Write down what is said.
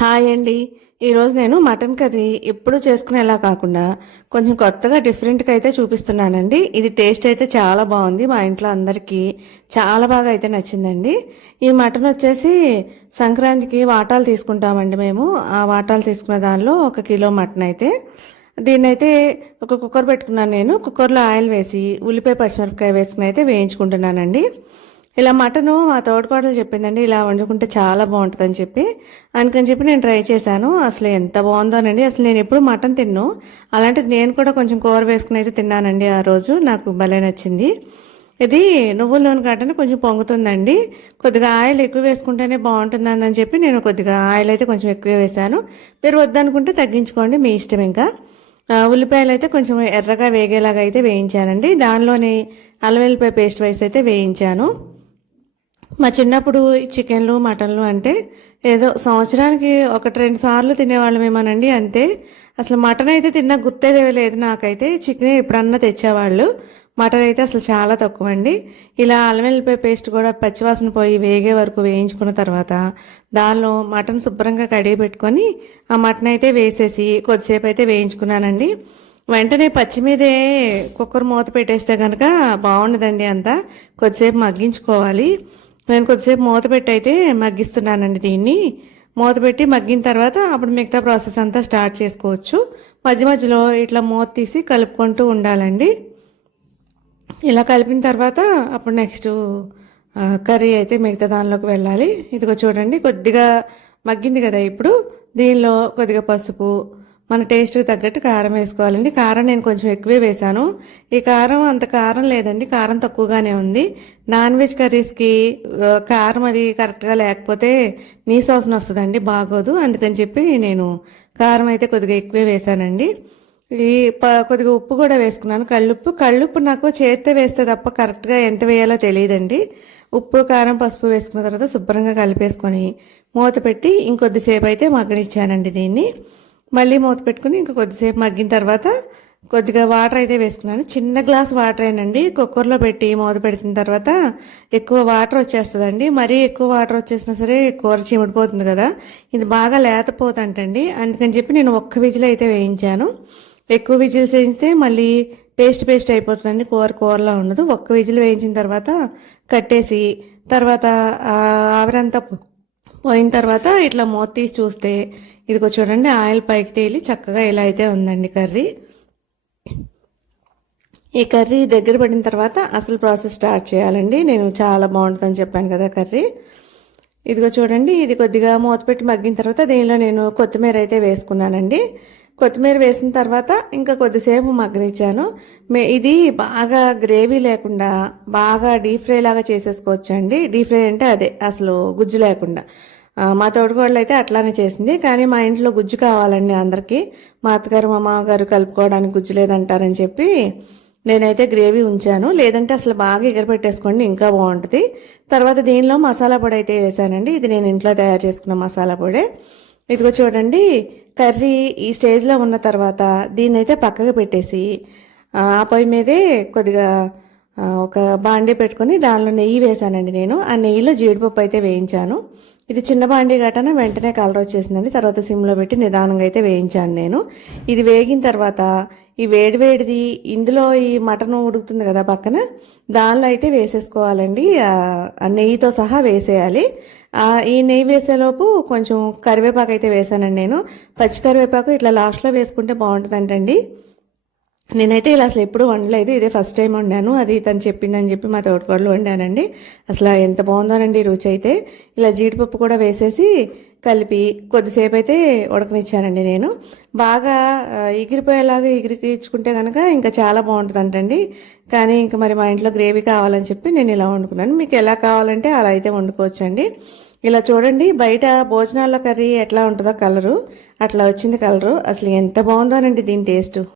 Hi అండి. ఈరోజు నేను మటన్ కర్రీ ఎప్పుడు చేసుకునేలా కాకుండా కొంచెం కొత్తగా డిఫరెంట్గా అయితే చూపిస్తున్నానండి. ఇది టేస్ట్ అయితే చాలా బాగుంది. మా ఇంట్లో అందరికీ చాలా బాగా అయితే నచ్చిందండి. ఈ మటన్ వచ్చేసి సంక్రాంతికి వాటాలు తీసుకుంటామండి మేము. ఆ వాటాలు తీసుకున్న దానిలో ఒక కిలో మటన్ అయితే. దీన్ని అయితే ఒక కుక్కర్ పెట్టుకున్నాను నేను. కుక్కర్లో ఆయిల్ వేసి ఉల్లిపాయ పచ్చిమిరపకాయ వేసుకుని అయితే వేయించుకుంటున్నానండి. ఇలా మటను మా తోడుకోడలు చెప్పిందండి ఇలా వండుకుంటే చాలా బాగుంటుందని చెప్పి. అందుకని చెప్పి నేను ట్రై చేశాను. అసలు ఎంత బాగుందోనండి అసలు నేను ఎప్పుడు మటన్ తిన్ను. అలాంటిది నేను కూడా కొంచెం కూర వేసుకుని అయితే తిన్నానండి ఆ రోజు. నాకు భలే నచ్చింది. ఇది నువ్వుల నూనె కాటనే కొంచెం పొంగుతుందండి. కొద్దిగా ఆయిల్ ఎక్కువ వేసుకుంటేనే బాగుంటుందని అని చెప్పి నేను కొద్దిగా ఆయిల్ అయితే కొంచెం ఎక్కువ వేశాను. మీరు వద్దనుకుంటే తగ్గించుకోండి మీ ఇష్టం ఇంకా. ఉల్లిపాయలు అయితే కొంచెం ఎర్రగా వేగేలాగా అయితే వేయించానండి. దానిలోని అల్లం వెల్లిపాయ పేస్ట్ వైస్ అయితే వేయించాను. మా చిన్నప్పుడు చికెన్లు మటన్లు అంటే ఏదో సంవత్సరానికి ఒకటి రెండు సార్లు తినేవాళ్ళమేమోనండి అంతే. అసలు మటన్ అయితే తిన్న గుర్తే లేదు నాకైతే. చికెన్ ఎప్పుడన్నా తెచ్చేవాళ్ళు. మటన్ అయితే అసలు చాలా తక్కువ అండి ఇలా అల్లం వెల్లిపాయ పేస్ట్ కూడా పచ్చివాసన పోయి వేగే వరకు వేయించుకున్న తర్వాత దానిలో మటన్ శుభ్రంగా కడిగి పెట్టుకొని ఆ మటన్ అయితే వేసేసి కొద్దిసేపు అయితే వేయించుకున్నానండి. వెంటనే పచ్చి మీదే కుక్కర్ మూత పెట్టేస్తే కనుక బాగుండదండి అంతా. కొద్దిసేపు మగ్గించుకోవాలి. నేను కొద్దిసేపు మూత పెట్టి అయితే మగ్గిస్తున్నానండి దీన్ని. మూత పెట్టి మగ్గిన తర్వాత అప్పుడు మిగతా ప్రాసెస్ అంతా స్టార్ట్ చేసుకోవచ్చు. మధ్య మధ్యలో ఇట్లా మూత తీసి కలుపుకుంటూ ఉండాలండి. ఇలా కలిపిన తర్వాత అప్పుడు నెక్స్ట్ కర్రీ అయితే మిగతా దానిలోకి వెళ్ళాలి. ఇదిగో చూడండి కొద్దిగా మగ్గింది కదా ఇప్పుడు. దీనిలో కొద్దిగా పసుపు మన టేస్ట్కి తగ్గట్టు కారం వేసుకోవాలండి. కారం నేను కొంచెం ఎక్కువే వేశాను ఈ కారం అంత కారం లేదండి. కారం తక్కువగానే ఉంది. నాన్ వెజ్ కర్రీస్కి కారం అది కరెక్ట్గా లేకపోతే నీ వస్తుందండి బాగోదు. అందుకని చెప్పి నేను కారం అయితే కొద్దిగా ఎక్కువే వేశానండి ఈ కొద్దిగా ఉప్పు కూడా వేసుకున్నాను. కళ్ళుప్పు కళ్ళుప్పు నాకు చేత్తే వేస్తే తప్ప కరెక్ట్గా ఎంత వేయాలో తెలియదండి. ఉప్పు కారం పసుపు వేసుకున్న తర్వాత శుభ్రంగా కలిపేసుకొని మూత పెట్టి ఇంకొద్దిసేపు అయితే మగ్గనిచ్చానండి దీన్ని. మళ్ళీ మూత పెట్టుకుని ఇంకా కొద్దిసేపు మగ్గిన తర్వాత కొద్దిగా వాటర్ అయితే వేసుకున్నాను. చిన్న గ్లాస్ వాటర్ అయినండి. కుక్కర్లో పెట్టి మూత పెట్టిన తర్వాత ఎక్కువ వాటర్ వచ్చేస్తుందండి. మరీ ఎక్కువ వాటర్ వచ్చేసినా సరే కూర చిమిడిపోతుంది కదా. ఇది బాగా లేతపోతంటండి. అందుకని చెప్పి నేను ఒక్క విజిల్ అయితే వేయించాను. ఎక్కువ విజిల్స్ వేయిస్తే మళ్ళీ పేస్ట్ పేస్ట్ అయిపోతుందండి. కూర కూరలా ఉండదు. ఒక్క విజిల్ వేయించిన తర్వాత కట్టేసి తర్వాత ఆవిరంతా పోయిన తర్వాత ఇట్లా మూత తీసి చూస్తే ఇదిగో చూడండి ఆయిల్ పైకి తేలి చక్కగా ఇలా అయితే ఉందండి కర్రీ. ఈ కర్రీ దగ్గర పడిన తర్వాత అసలు ప్రాసెస్ స్టార్ట్ చేయాలండి. నేను చాలా బాగుంటుందని చెప్పాను కదా కర్రీ. ఇదిగో చూడండి ఇది కొద్దిగా మూత పెట్టి మగ్గిన తర్వాత దీనిలో నేను కొత్తిమీర అయితే వేసుకున్నానండి. కొత్తిమీర వేసిన తర్వాత ఇంకా కొద్దిసేపు మగ్గనిచ్చాను. మే ఇది బాగా గ్రేవీ లేకుండా బాగా డీప్ ఫ్రై లాగా చేసేసుకోవచ్చండి. డీప్ ఫ్రై అంటే అదే అసలు గుజ్జు లేకుండా. మా తోడుకోళ్ళు అయితే అట్లానే చేసింది. కానీ మా ఇంట్లో గుజ్జు కావాలండి అందరికీ. మా అత్తగారు మా మామగారు కలుపుకోవడానికి గుజ్జు లేదంటారని చెప్పి నేనైతే గ్రేవీ ఉంచాను. లేదంటే అసలు బాగా ఎగరపెట్టేసుకోండి ఇంకా బాగుంటుంది. తర్వాత దీనిలో మసాలా పొడి అయితే వేసానండి. ఇది నేను ఇంట్లో తయారు చేసుకున్న మసాలా పొడి. ఇదిగో చూడండి కర్రీ ఈ స్టేజ్లో ఉన్న తర్వాత దీన్ని అయితే పక్కకు పెట్టేసి ఆ పొయ్యి మీదే కొద్దిగా ఒక బాండీ పెట్టుకొని దానిలో నెయ్యి వేసానండి నేను. ఆ నెయ్యిలో జీడిపప్పు అయితే వేయించాను. ఇది చిన్న బాండీ గటన వెంటనే కలర్ వచ్చేసిందండి. తర్వాత సిమ్లో పెట్టి నిదానంగా అయితే వేయించాను నేను. ఇది వేగిన తర్వాత ఈ వేడివేడిది ఇందులో ఈ మటన్ ఉడుకుతుంది కదా పక్కన దానిలో అయితే వేసేసుకోవాలండి. ఆ నెయ్యితో సహా వేసేయాలి. ఈ నెయ్యి వేసేలోపు కొంచెం కరివేపాకు అయితే వేసానండి నేను. పచ్చి కరివేపాకు ఇట్లా లాస్ట్లో వేసుకుంటే బాగుంటుందంటండి. నేనైతే ఇలా అసలు ఎప్పుడు వండలేదు. ఇదే ఫస్ట్ టైం వండాను. అది తను చెప్పిందని చెప్పి మా తోటకోడలు వండానండి అసలు ఎంత బాగుందోనండి రుచి అయితే. ఇలా జీడిపప్పు కూడా వేసేసి కలిపి కొద్దిసేపు అయితే ఉడకనిచ్చానండి నేను. బాగా ఎగిరిపోయేలాగా ఎగిరికిచ్చుకుంటే కనుక ఇంకా చాలా బాగుంటుంది అంటండి కానీ ఇంకా మరి మా ఇంట్లో గ్రేవీ కావాలని చెప్పి నేను ఇలా వండుకున్నాను. మీకు ఎలా కావాలంటే అలా అయితే వండుకోవచ్చండి. ఇలా చూడండి బయట భోజనాల్లో కర్రీ ఎట్లా ఉంటుందో కలరు. అట్లా వచ్చింది కలరు. అసలు ఎంత బాగుందోనండి దీని టేస్ట్.